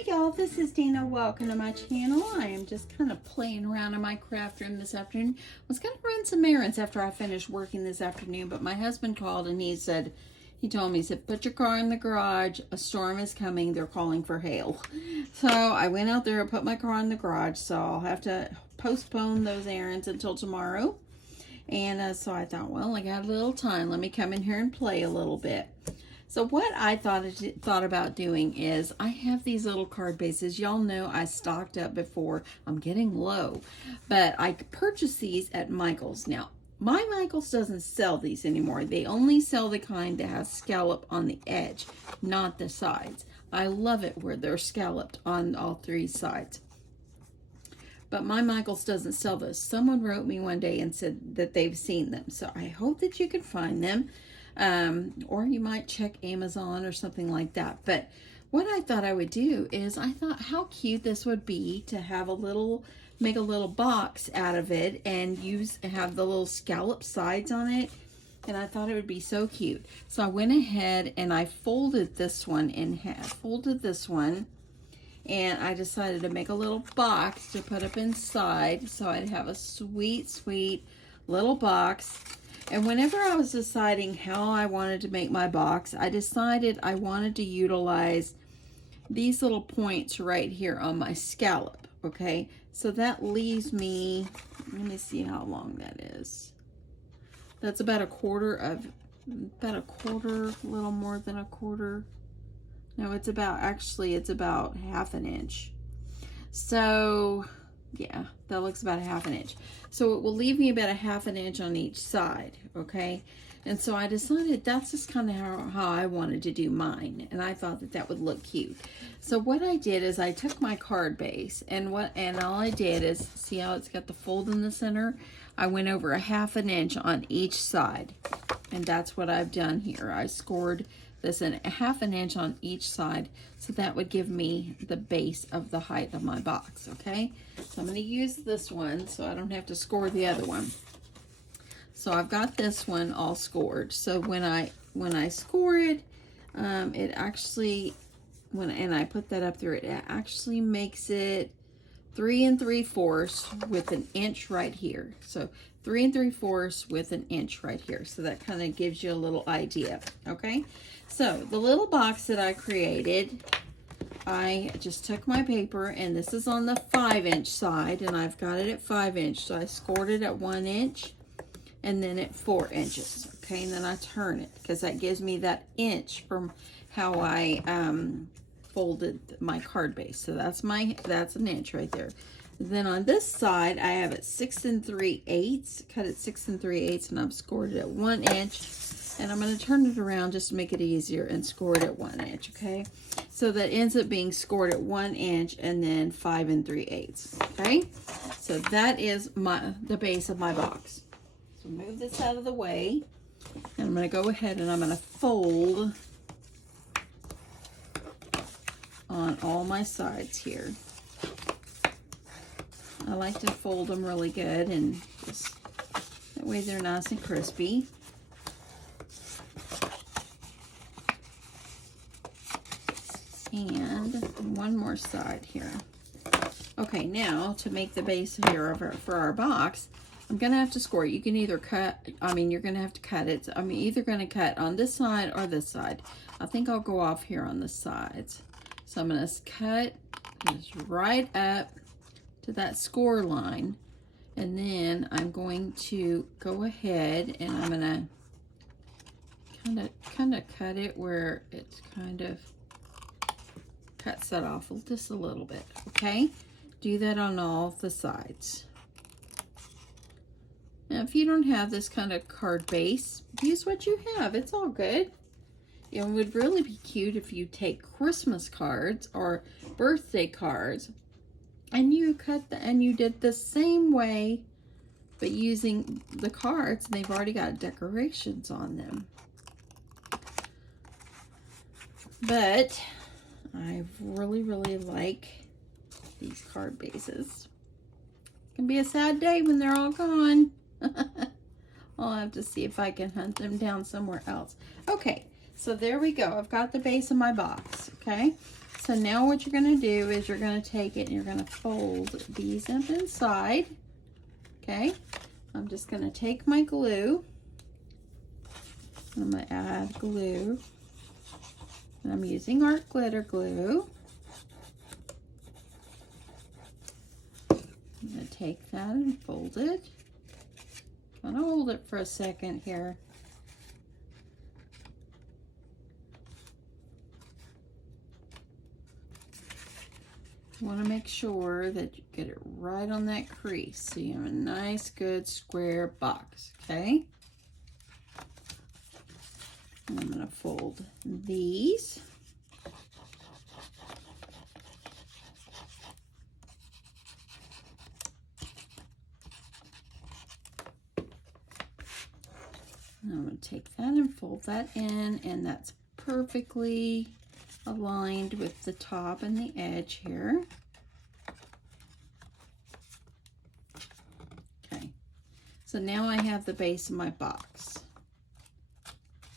Hey y'all, this is Deanna. Welcome to my channel. I am just kind of playing around in my craft room this afternoon. I was going to run some errands after I finished working this afternoon, but my husband called and he told me, he said, put your car in the garage. A storm is coming. They're calling for hail. So I went out there and put my car in the garage, so I'll have to postpone those errands until tomorrow. And so I thought, well, I got a little time. Let me come in here and play a little bit. So what I thought about doing is, I have these little card bases. Y'all know I stocked up before. I'm getting low, but I purchased these at Michael's. Now, my Michael's doesn't sell these anymore. They only sell the kind that has scallop on the edge, not the sides. I love it where they're scalloped on all three sides. But my Michael's doesn't sell those. Someone wrote me one day and said that they've seen them. So I hope that you can find them. Or you might check Amazon or something like that. But what I thought I would do is, I thought how cute this would be to have make a little box out of it and have the little scallop sides on it. And I thought it would be so cute. So I went ahead and I folded this one in half. And I decided to make a little box to put up inside, so I'd have a sweet, sweet little box. And whenever I was deciding how I wanted to make my box, I decided I wanted to utilize these little points right here on my scallop, okay? So that leaves me, let me see how long that is. That's about a little more than a quarter. No, it's about half an inch. So yeah, that looks about a half an inch. So it will leave me about a half an inch on each side, okay? And so I decided that's just kind of how I wanted to do mine. And I thought that would look cute. So what I did is I took my card base and all I did is, see how it's got the fold in the center? I went over a half an inch on each side. And that's what I've done here. I scored this in a half an inch on each side, so that would give me the base of the height of my box, okay? So I'm going to use this one so I don't have to score the other one. So I've got this one all scored. So when I score it, it actually, and I put that up there, it actually makes it 3 3/4 with an inch right here. So 3 3/4 with an inch right here. So that kind of gives you a little idea, okay? So the little box that I created, I just took my paper, and this is on the 5-inch side, and I've got it at 5 inch. So I scored it at 1 inch and then at 4 inches, okay? And then I turn it because that gives me that inch from how I folded my card base. So that's an inch right there. Then on this side, I have it 6 3/8, cut it 6 3/8, and I've scored it at 1 inch. And I'm going to turn it around just to make it easier and score it at 1 inch, okay? So that ends up being scored at 1 inch and then 5 3/8, okay? So that is the base of my box. So move this out of the way, and I'm going to go ahead and I'm going to fold on all my sides here. I like to fold them really good, and just that way they're nice and crispy. And one more side here. Okay, now to make the base here for our box, I'm gonna have to score it. You can either you're gonna have to cut it. I'm either gonna cut on this side or this side. I think I'll go off here on the sides. So I'm gonna cut this right up to that score line, and then I'm going to go ahead and I'm gonna kind of cut it where it's kind of cuts that off just a little bit, okay? Do that on all the sides. Now, if you don't have this kind of card base, use what you have. It's all good. It would really be cute if you take Christmas cards or birthday cards and you did the same way, but using the cards, and they've already got decorations on them. But I really, really like these card bases. It can be a sad day when they're all gone. I'll have to see if I can hunt them down somewhere else. Okay, So there we go. I've got the base of my box, okay? So now what you're going to do is you're going to take it and you're going to fold these up inside, okay? I'm just going to take my glue. I'm going to add glue. And I'm using art glitter glue. I'm going to take that and fold it. Kind of hold it for a second here. You want to make sure that you get it right on that crease so you have a nice, good square box, okay? And I'm going to fold these. And I'm going to take that and fold that in, and that's perfectly aligned with the top and the edge here. Okay, so now I have the base of my box.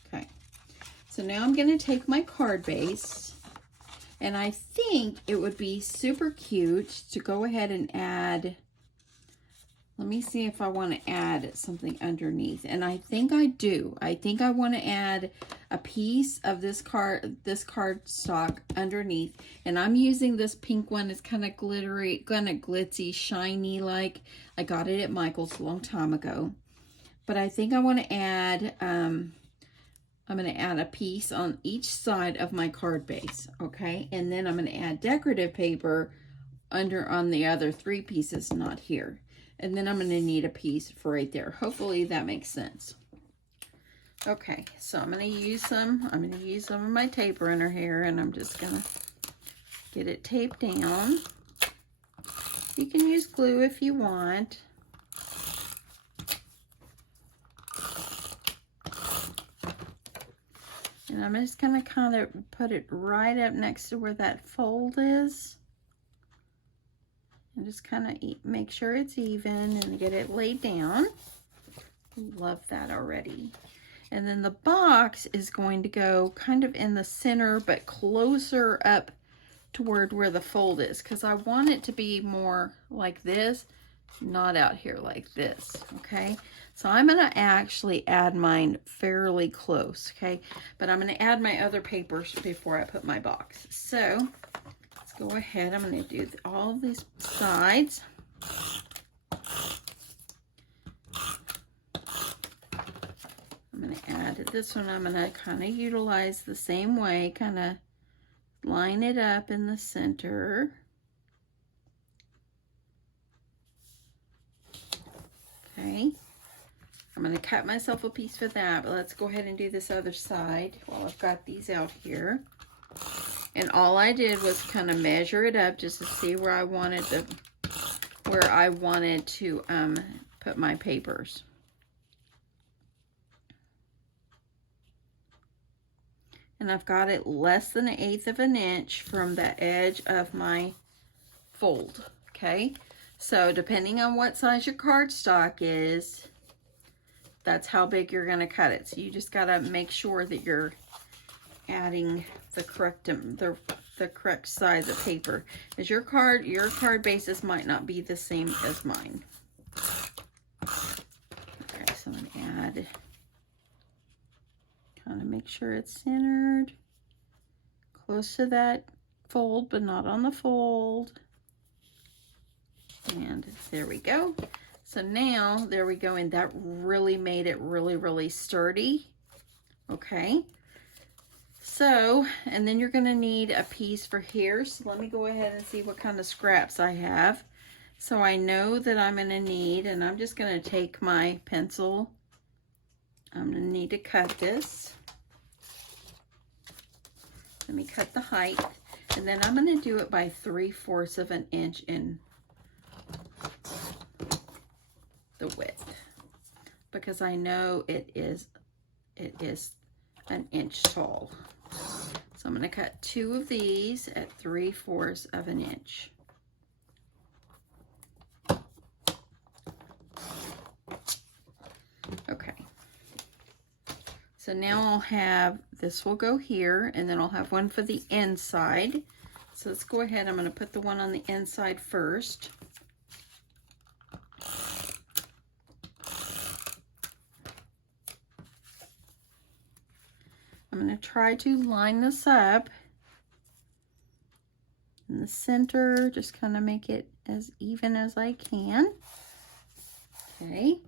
Okay, so now I'm going to take my card base, and I think it would be super cute to go ahead and add, let me see if I want to add something underneath, and I think I do. I think I want to add a piece of this cardstock underneath, and I'm using this pink one. It's kind of glittery, kind of glitzy, shiny like. I got it at Michael's a long time ago, but I think I want to add, I'm going to add a piece on each side of my card base, okay? And then I'm going to add decorative paper on the other 3 pieces, not here. And then I'm going to need a piece for right there. Hopefully that makes sense. Okay, so I'm going to use some of my tape runner here, and I'm just going to get it taped down. You can use glue if you want. And I'm just going to kind of put it right up next to where that fold is. And just kind of make sure it's even and get it laid down. Love that already. And then the box is going to go kind of in the center, but closer up toward where the fold is, because I want it to be more like this, not out here like this, okay? So I'm going to actually add mine fairly close, okay? But I'm going to add my other papers before I put my box. So go ahead, I'm going to do all these sides. I'm going to add this one. I'm going to kind of utilize the same way, kind of line it up in the center. Okay, I'm going to cut myself a piece for that, but let's go ahead and do this other side while I've got these out here. And all I did was kind of measure it up just to see where I wanted to put my papers. And I've got it less than 1/8 of an inch from the edge of my fold, okay? So depending on what size your cardstock is, that's how big you're going to cut it. So you just got to make sure that you're adding the correct size of paper, because your card bases might not be the same as mine. Okay, so I'm gonna add, kind of make sure it's centered close to that fold, but not on the fold. And there we go. So now there we go, and that really made it really sturdy. Okay. So, and then you're going to need a piece for here. So let me go ahead and see what kind of scraps I have. So I know that I'm going to need, and I'm just going to take my pencil. I'm going to need to cut this. Let me cut the height. And then I'm going to do it by 3/4 of an inch in the width, because I know it is an inch tall. So I'm going to cut 2 of these at 3/4 of an inch. Okay. So now I'll have, this will go here, and then I'll have one for the inside. So let's go ahead, I'm going to put the one on the inside first. I'm going to try to line this up in the center, just kind of make it as even as I can. Okay.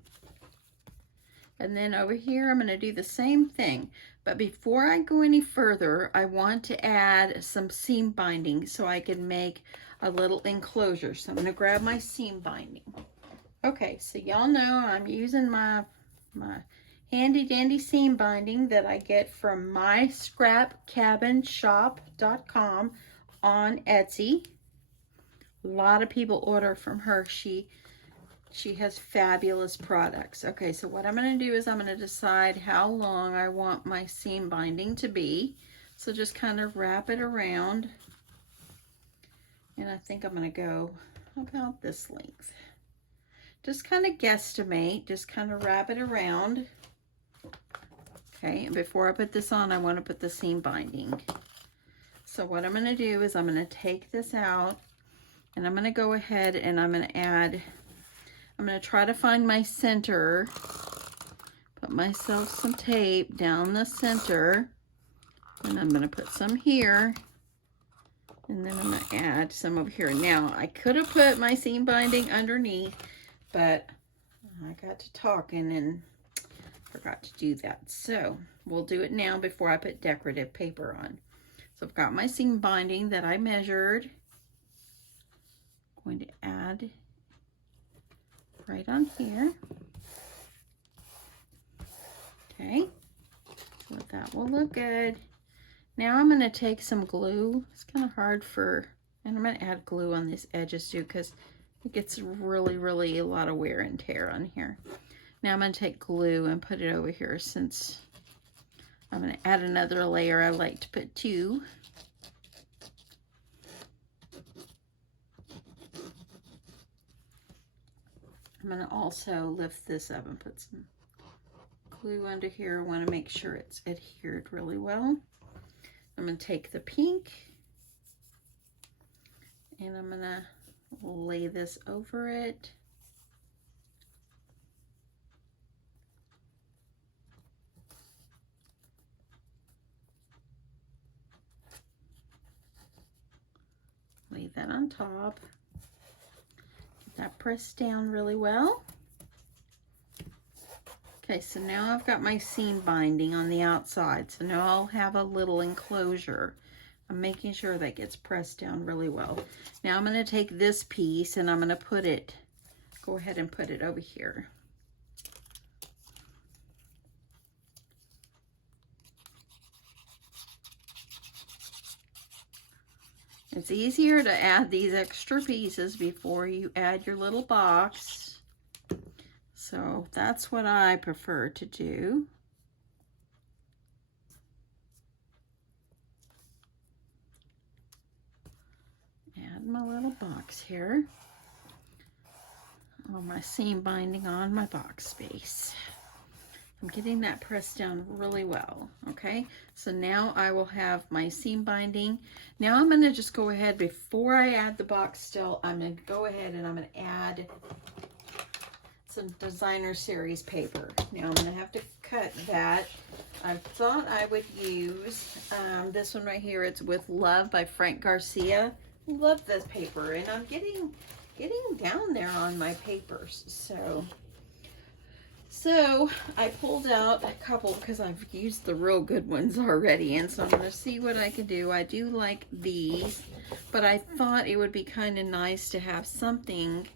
And then over here, I'm going to do the same thing. But before I go any further, I want to add some seam binding so I can make a little enclosure. So I'm going to grab my seam binding. Okay, so y'all know I'm using my handy dandy seam binding that I get from myscrapcabinshop.com on Etsy. A lot of people order from her. She has fabulous products. Okay, so what I'm going to do is I'm going to decide how long I want my seam binding to be. So just kind of wrap it around. And I think I'm going to go about this length. Just kind of guesstimate, just kind of wrap it around. Okay, and before I put this on, I want to put the seam binding. So what I'm going to do is I'm going to take this out, and I'm going to go ahead and I'm going to add, I'm going to try to find my center, put myself some tape down the center, and I'm going to put some here, and then I'm going to add some over here. Now, I could have put my seam binding underneath, but I got to talking and forgot to do that. So we'll do it now before I put decorative paper on. So I've got my seam binding that I measured. I'm going to add right on here. Okay, so that will look good. Now I'm going to take some glue. It's kind of hard and I'm going to add glue on these edges too because it gets really a lot of wear and tear on here. Now I'm going to take glue and put it over here since I'm going to add another layer. I like to put 2. I'm going to also lift this up and put some glue under here. I want to make sure it's adhered really well. I'm going to take the pink and I'm going to lay this over it. Lay that on top. Get that pressed down really well. Okay, so now I've got my seam binding on the outside. So now I'll have a little enclosure. I'm making sure that gets pressed down really well. Now I'm going to take this piece and I'm going to put it, go ahead and put it over here. It's easier to add these extra pieces before you add your little box. So that's what I prefer to do. Add my little box here. Oh, my seam binding on my box space. I'm getting that pressed down really well. Okay, so now I will have my seam binding. Now I'm going to just go ahead, before I add the box still, I'm going to go ahead and I'm going to add some designer series paper. Now I'm going to have to cut that. I thought I would use this one right here. It's With Love by Frank Garcia. Love this paper, and I'm getting down there on my papers. So I pulled out a couple because I've used the real good ones already, and so I'm going to see what I can do. I do like these, but I thought it would be kind of nice to have something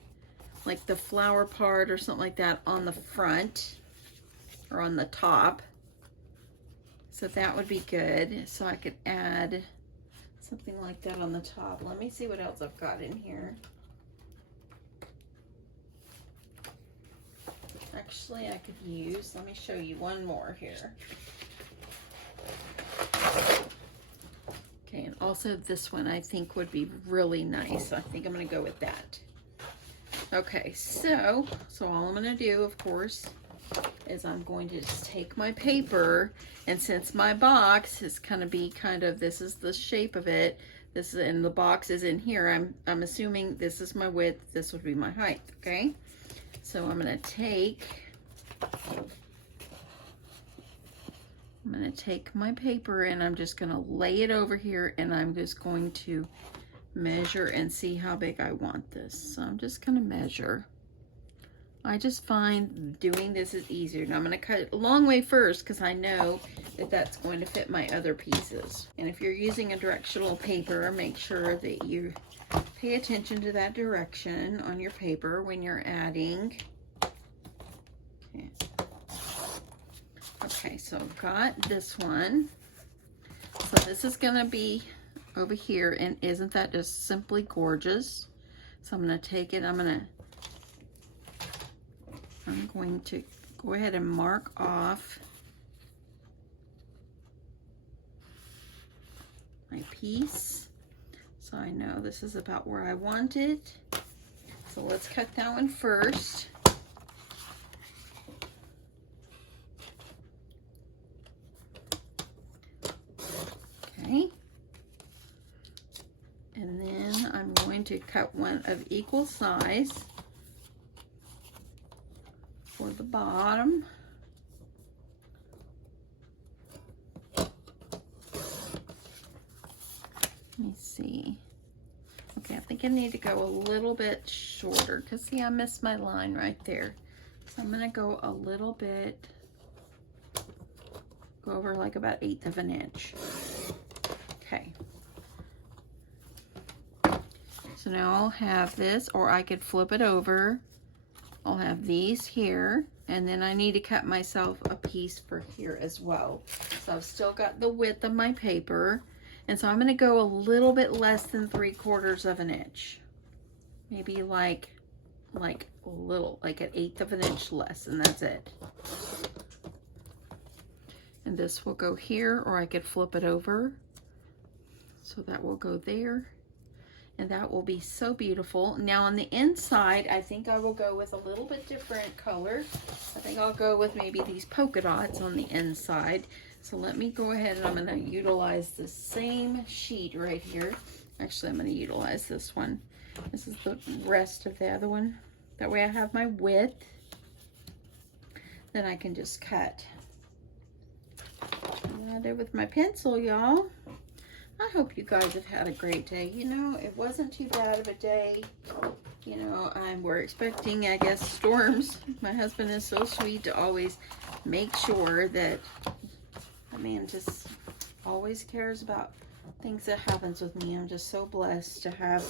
like the flower part or something like that on the front or on the top. So that would be good. So I could add something like that on the top. Let me see what else I've got in here. Actually, I could use, let me show you one more here. Okay, and also this one I think would be really nice. I think I'm going to go with that. Okay, so all I'm going to do, of course, is I'm going to just take my paper, and since my box is going to be this is the shape of it, this is, and the box is in here, I'm assuming this is my width, this would be my height, okay? So I'm going to take my paper and I'm just going to lay it over here, and I'm just going to measure and see how big I want this. So I'm just going to measure. I just find doing this is easier. Now I'm going to cut it a long way first because I know that that's going to fit my other pieces. And if you're using a directional paper, make sure that you pay attention to that direction on your paper when you're adding. Okay, so I've got this one. So this is going to be over here, and isn't that just simply gorgeous? So I'm going to take it, I'm going to go ahead and mark off my piece so I know this is about where I want it. So let's cut that one first. Okay. And then I'm going to cut one of equal size for the bottom. Let me see. Okay, I think I need to go a little bit shorter because see, I missed my line right there. So I'm going to go a little bit, go over like about 1/8 of an inch. Okay. So now I'll have this, or I could flip it over. I'll have these here, and then I need to cut myself a piece for here as well. So I've still got the width of my paper, and so I'm going to go a little bit less than 3/4 of an inch. Maybe like a little, like 1/8 of an inch less, and that's it. And this will go here, or I could flip it over. So that will go there. And that will be so beautiful. Now on the inside, I think I will go with a little bit different color. I think I'll go with maybe these polka dots on the inside. So let me go ahead and I'm going to utilize the same sheet right here. Actually, I'm going to utilize this one. This is the rest of the other one. That way I have my width. Then I can just cut. And I did with my pencil, y'all. I hope you guys have had a great day. You know, it wasn't too bad of a day. You know, we're expecting, I guess, storms. My husband is so sweet to always make sure that, I mean, just always cares about things that happens with me. I'm just so blessed to have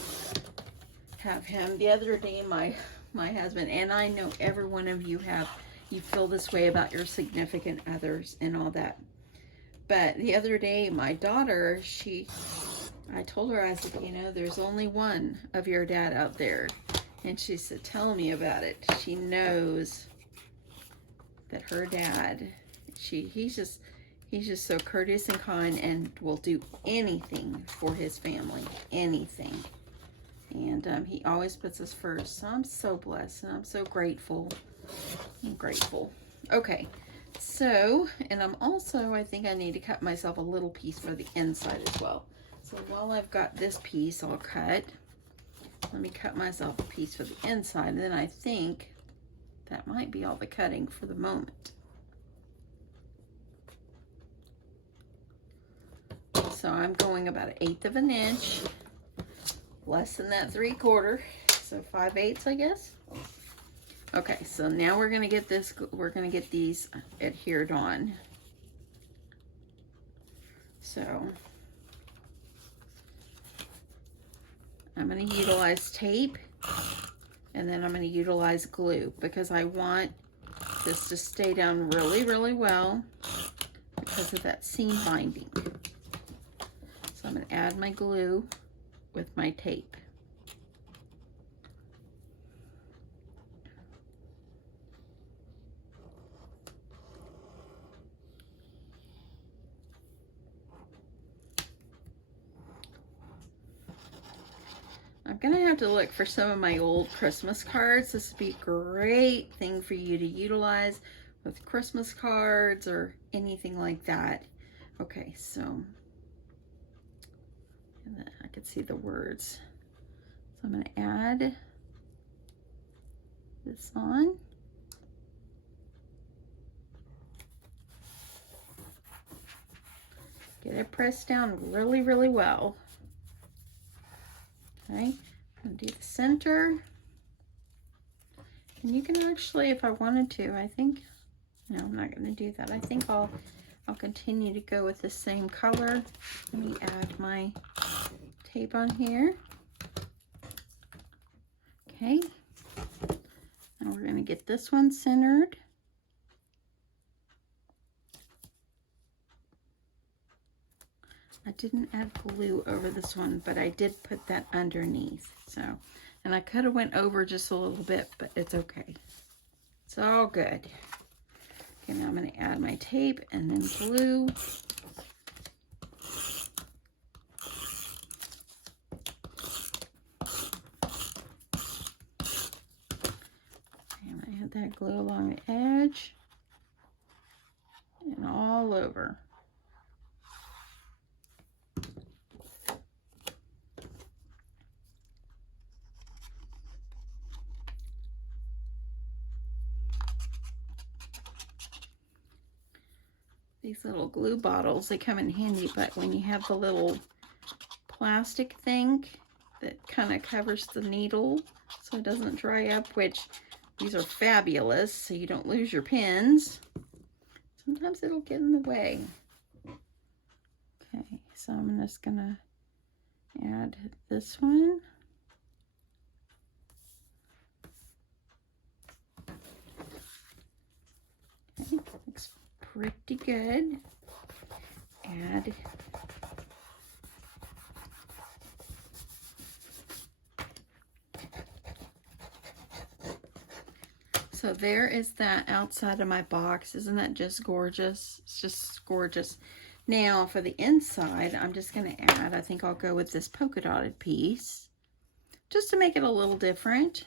him. The other day, my husband, and I know every one of you feel this way about your significant others and all that. But the other day, my daughter, I told her, I said, you know, there's only one of your dad out there. And she said, tell me about it. She knows that her dad, he's just so courteous and kind and will do anything for his family, anything. And he always puts us first. So I'm so blessed and I'm so grateful. I'm grateful. Okay. So, and I'm also, I think I need to cut myself a little piece for the inside as well. So while I've got this piece all cut, let me cut myself a piece for the inside. And then I think that might be all the cutting for the moment. So I'm going about 1/8 of an inch, less than that 3/4, so 5/8, I guess. Okay, so now we're going to get this, we're going to get these adhered on. So I'm going to utilize tape, and then I'm going to utilize glue because I want this to stay down really, really well because of that seam binding. So I'm going to add my glue with my tape. I'm gonna have to look for some of my old Christmas cards. This would be a great thing for you to utilize with Christmas cards or anything like that. Okay, so I could see the words. So I'm going to add this on. Get it pressed down really, really well. Okay, I'm going to do the center. And you can actually, if I wanted to, I think, no, I'm not going to do that. I think I'll continue to go with the same color. Let me add my tape on here. Okay, now we're going to get this one centered. I didn't add glue over this one, but I did put that underneath. So, and I could have went over just a little bit, but it's okay. It's all good. Okay, now I'm going to add my tape and then glue. And I add that glue along the edge and all over. These little glue bottles, they come in handy, but when you have the little plastic thing that kind of covers the needle so it doesn't dry up, which these are fabulous so you don't lose your pins. Sometimes it'll get in the way. Okay, so I'm just gonna add this one. Okay, looks pretty good. Add so there is that outside of my box. Isn't that just gorgeous? It's just gorgeous. Now for the inside, I'm just going to add, I think I'll go with this polka dotted piece just to make it a little different.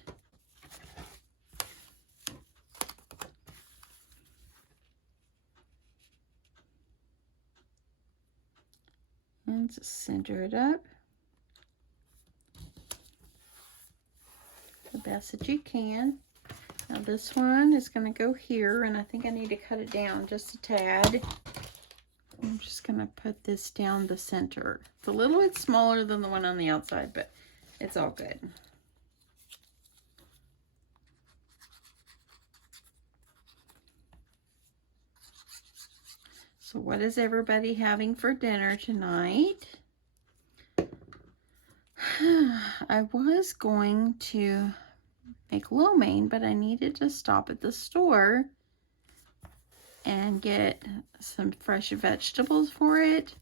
And just center it up the best that you can. Now this one is going to go here, and I think I need to cut it down just a tad. I'm just going to put this down the center. It's a little bit smaller than the one on the outside, but it's all good. So what is everybody having for dinner tonight? I was going to make lo mein, but I needed to stop at the store and get some fresh vegetables for it.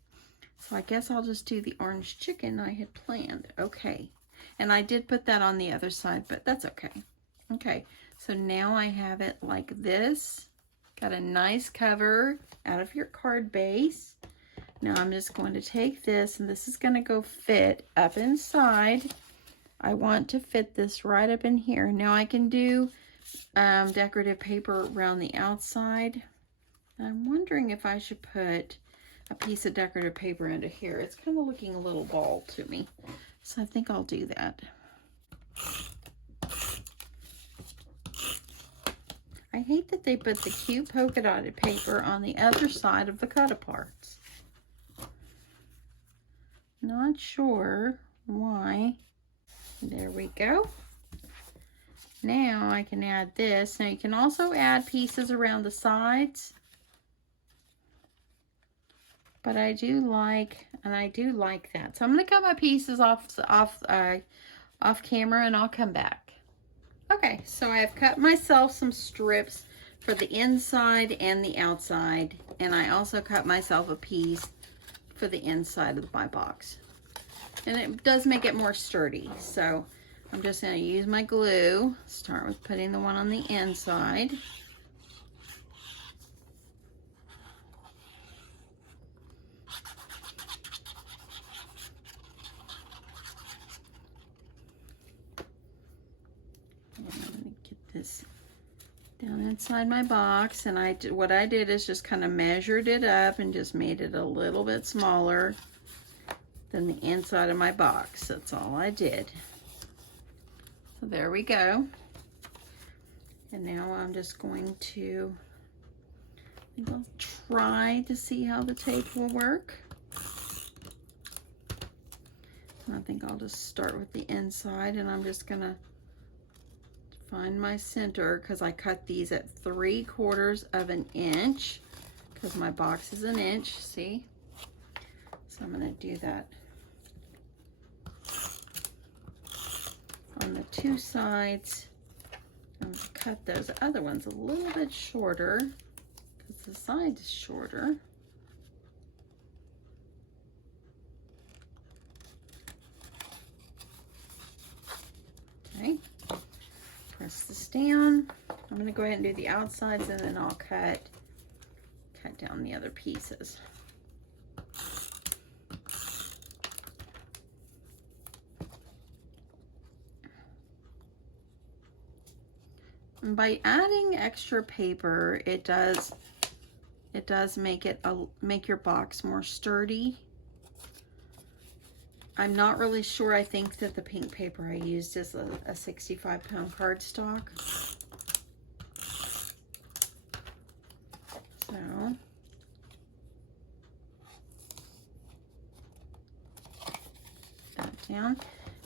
So I guess I'll just do the orange chicken I had planned. Okay. And I did put that on the other side, but that's okay. Okay. So now I have it like this. Got a nice cover out of your card base. Now I'm just going to take this, and this is going to go fit up inside. I want to fit this right up in here. Now I can do decorative paper around the outside. I'm wondering if I should put a piece of decorative paper into here. It's kind of looking a little bald to me, so I think I'll do that. I hate that they put the cute polka dotted paper on the other side of the cut-aparts. Not sure why. There we go. Now I can add this. Now you can also add pieces around the sides. But I do like that. So I'm going to cut my pieces off camera, and I'll come back. Okay, so I have cut myself some strips for the inside and the outside, and I also cut myself a piece for the inside of my box. And it does make it more sturdy, so I'm just going to use my glue. Start with putting the one on the inside. And I'm going to get this down inside my box, and what I did is just kind of measured it up and just made it a little bit smaller than the inside of my box. That's all I did. So there we go. And now I'm just going to, I think I'll try to see how the tape will work. I think I'll just start with the inside, and I'm just gonna find my center because I cut these at 3/4 of an inch because my box is an inch, see? So I'm gonna do that on the two sides. I'm gonna cut those other ones a little bit shorter because the side is shorter. Okay, press this down. I'm going to go ahead and do the outsides, and then I'll cut down the other pieces. And by adding extra paper, it does make your box more sturdy. I'm not really sure. I think that the pink paper I used is a 65-pound cardstock. So that down.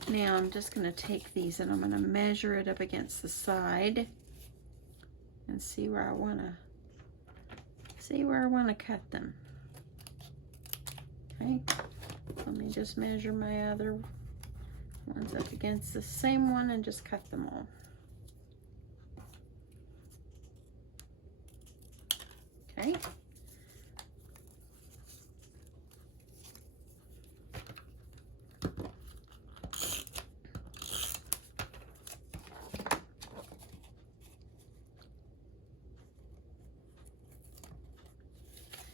Now I'm just going to take these and I'm going to measure it up against the side and see where I want to cut them. Okay. Let me just measure my other ones up against the same one and just cut them all. Okay.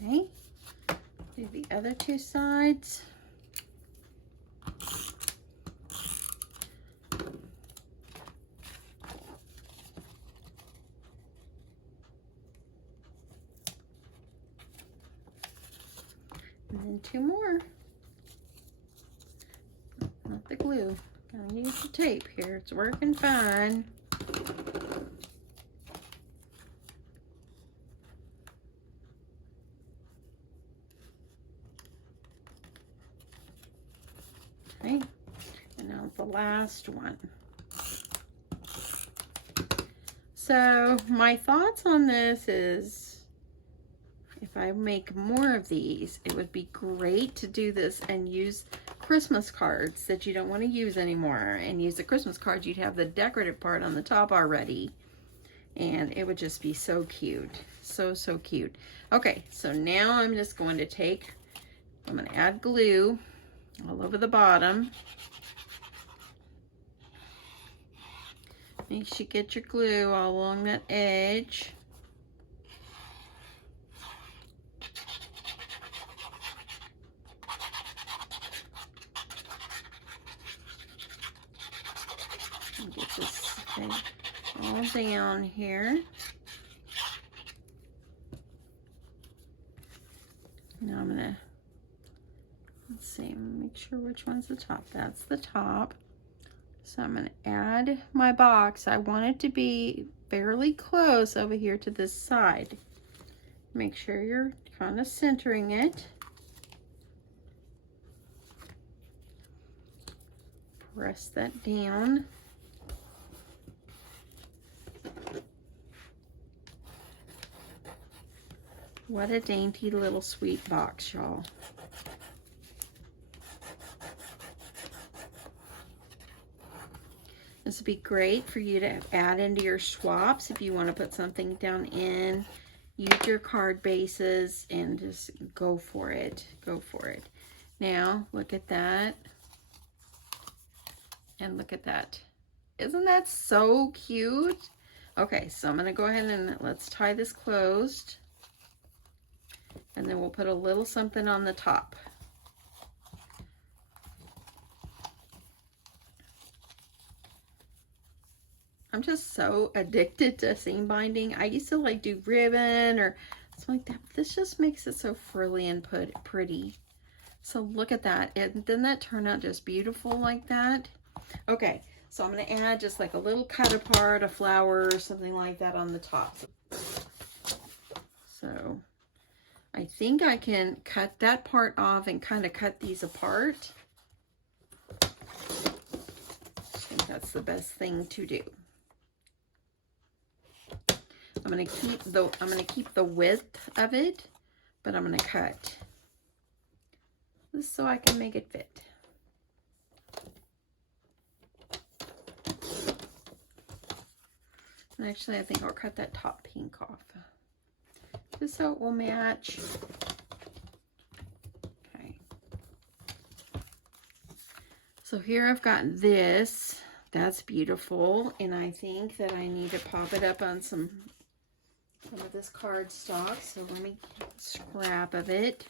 Okay. Do the other two sides. And then two more. Not the glue. Gotta use the tape here. It's working fine. Okay. And now the last one. So my thoughts on this is, if I make more of these, it would be great to do this and use Christmas cards that you don't want to use anymore, and use the Christmas cards. You'd have the decorative part on the top already, and it would just be so cute. So cute. Okay, so now I'm just going to I'm going to add glue all over the bottom. Make sure you get your glue all along that edge. Get this thing all down here. Now I'm gonna, let's see, make sure which one's the top. That's the top. So I'm gonna add my box. I want it to be fairly close over here to this side. Make sure you're kind of centering it. Press that down. What a dainty little sweet box, y'all. This would be great for you to add into your swaps if you want to put something down in. Use your card bases and just go for it. Go for it. Now, look at that. And look at that. Isn't that so cute? Okay, so I'm going to go ahead and let's tie this closed. And then we'll put a little something on the top. I'm I'm just so addicted to seam binding. I used to like do ribbon or something like that. This just makes it so frilly and pretty. So look at that. Didn't that turn out just beautiful like that? Okay, so I'm going to add just like a little cut apart, a flower or something like that on the top. So I think I can cut that part off and kind of cut these apart. I think that's the best thing to do. I'm going to keep the width of it, but I'm going to cut this so I can make it fit. And actually, I think I'll cut that top pink off, just so it will match. Okay. So here I've got this. That's beautiful. And I think that I need to pop it up on some of this cardstock. So let me get a scrap of it.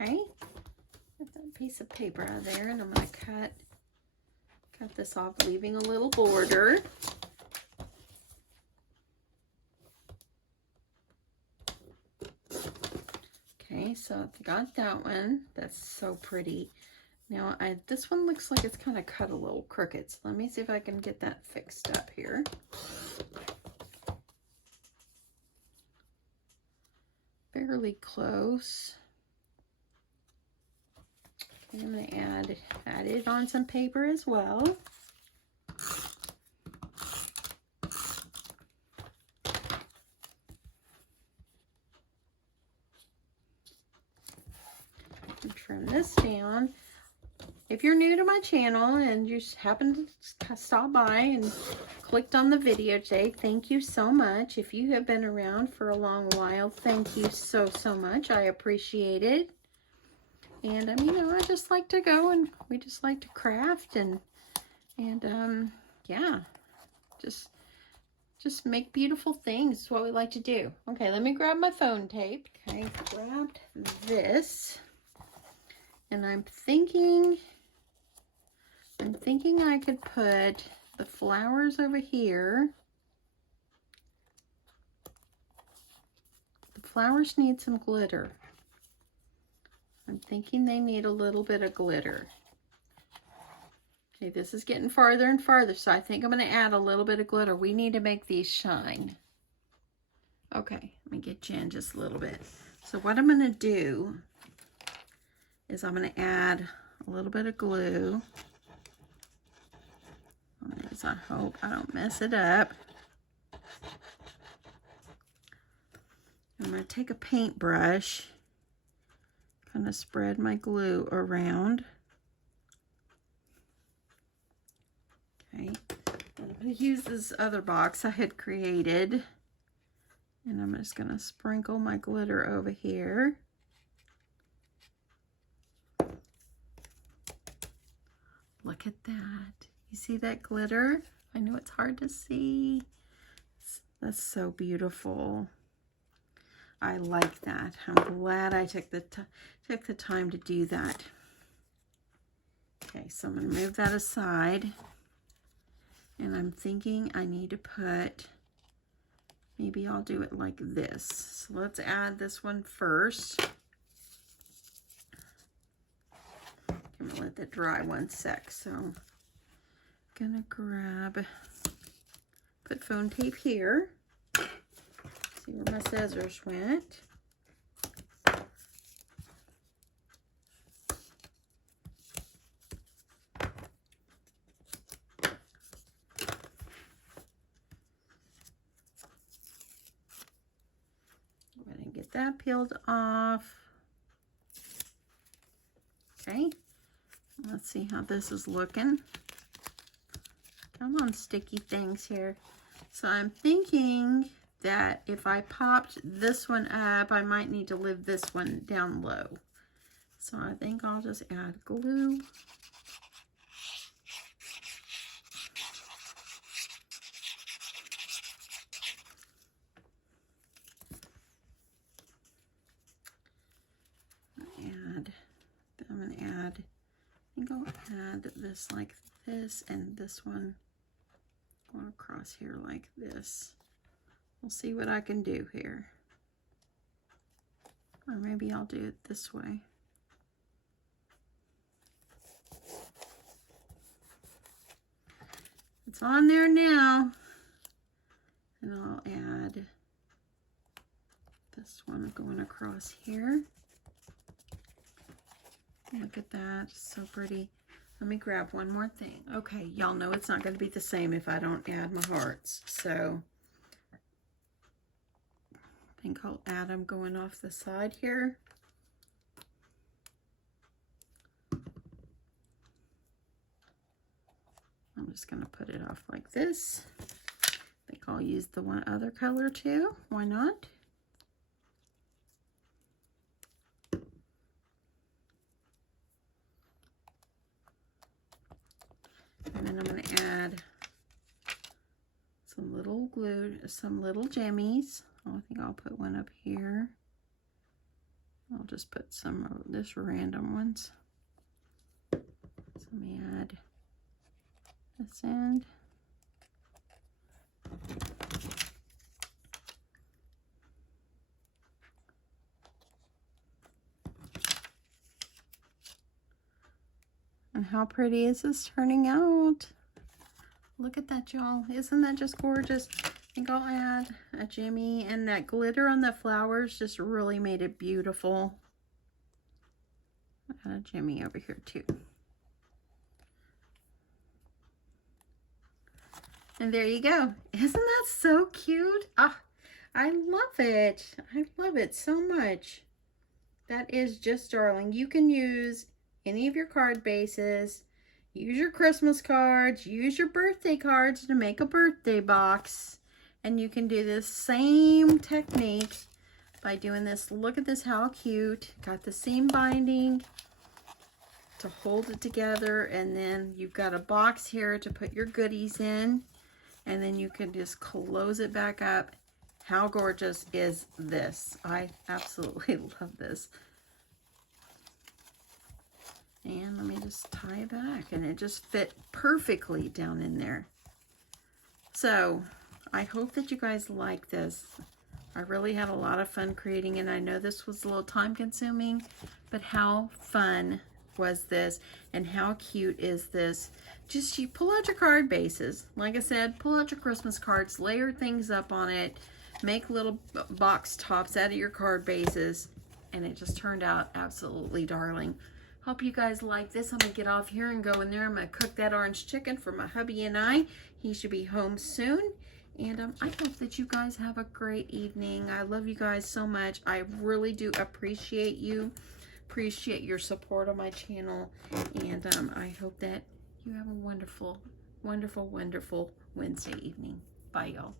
Okay, get that piece of paper out of there, and I'm going to cut this off, leaving a little border. Okay, so I've got that one. That's so pretty. Now, this one looks like it's kind of cut a little crooked, so let me see if I can get that fixed up here. Fairly close. I'm going to add it on some paper as well. And trim this down. If you're new to my channel and you just happen to stop by and clicked on the video today, thank you so much. If you have been around for a long while, thank you so much. I appreciate it. And you know, I just like to go and we just like to craft and yeah, just make beautiful things. It's what we like to do. Okay, let me grab my phone tape. Okay, grabbed this, and I'm thinking I could put the flowers over here. The flowers need some glitter. I'm thinking they need a little bit of glitter. Okay, this is getting farther and farther, so I think I'm going to add a little bit of glitter. We need to make these shine. Okay, let me get you in just a little bit. So what I'm going to do is I'm going to add a little bit of glue. I hope I don't mess it up. I'm going to take a paintbrush, kind of spread my glue around. Okay, I'm going to use this other box I had created, and I'm just going to sprinkle my glitter over here. Look at that. You see that glitter? I know it's hard to see. That's so beautiful. I like that. I'm glad I took the time to do that. Okay, so I'm going to move that aside. And I'm thinking I need to put, maybe I'll do it like this. So let's add this one first. I'm going to let that dry one sec. So I'm going to put phone tape here. See where my scissors went. Go ahead and get that peeled off. Okay, let's see how this is looking. Come on, sticky things here. So I'm thinking that if I popped this one up, I might need to leave this one down low. So I think I'll just add glue. I'm going to add, I think I'll add this like this, and this one going across here like this. We'll see what I can do here. Or maybe I'll do it this way. It's on there now. And I'll add this one going across here. Look at that, so pretty. Let me grab one more thing. Okay, y'all know it's not going to be the same if I don't add my hearts. So I think I'll add them going off the side here. I'm just going to put it off like this. I think I'll use the one other color too. Why not? And then I'm going to add some little glue, some little jimmies. Oh, I think I'll put one up here. I'll just put some of this random ones. So let me add this end. And how pretty is this turning out? Look at that, y'all. Isn't that just gorgeous? I think I'll add a jimmy, and that glitter on the flowers just really made it beautiful. I'll add a jimmy over here too. And there you go. Isn't that so cute? Ah, I love it. I love it so much. That is just darling. You can use any of your card bases, use your Christmas cards, use your birthday cards to make a birthday box, and you can do this same technique by doing this. Look at this, how cute. Got the seam binding to hold it together, and then you've got a box here to put your goodies in, and then you can just close it back up. How gorgeous is this? I absolutely love this. And let me just tie it back, and it just fit perfectly down in there. So I hope that you guys like this. I really had a lot of fun creating it. I know this was a little time consuming, but how fun was this, and how cute is this? Just you pull out your card bases. Like I said, pull out your Christmas cards, layer things up on it, make little box tops out of your card bases, and it just turned out absolutely darling. Hope you guys like this. I'm gonna get off here and go in there. I'm gonna cook that orange chicken for my hubby and I. He should be home soon. And I hope that you guys have a great evening. I love you guys so much. I really do appreciate you. Appreciate your support on my channel. And I hope that you have a wonderful, wonderful, wonderful Wednesday evening. Bye, y'all.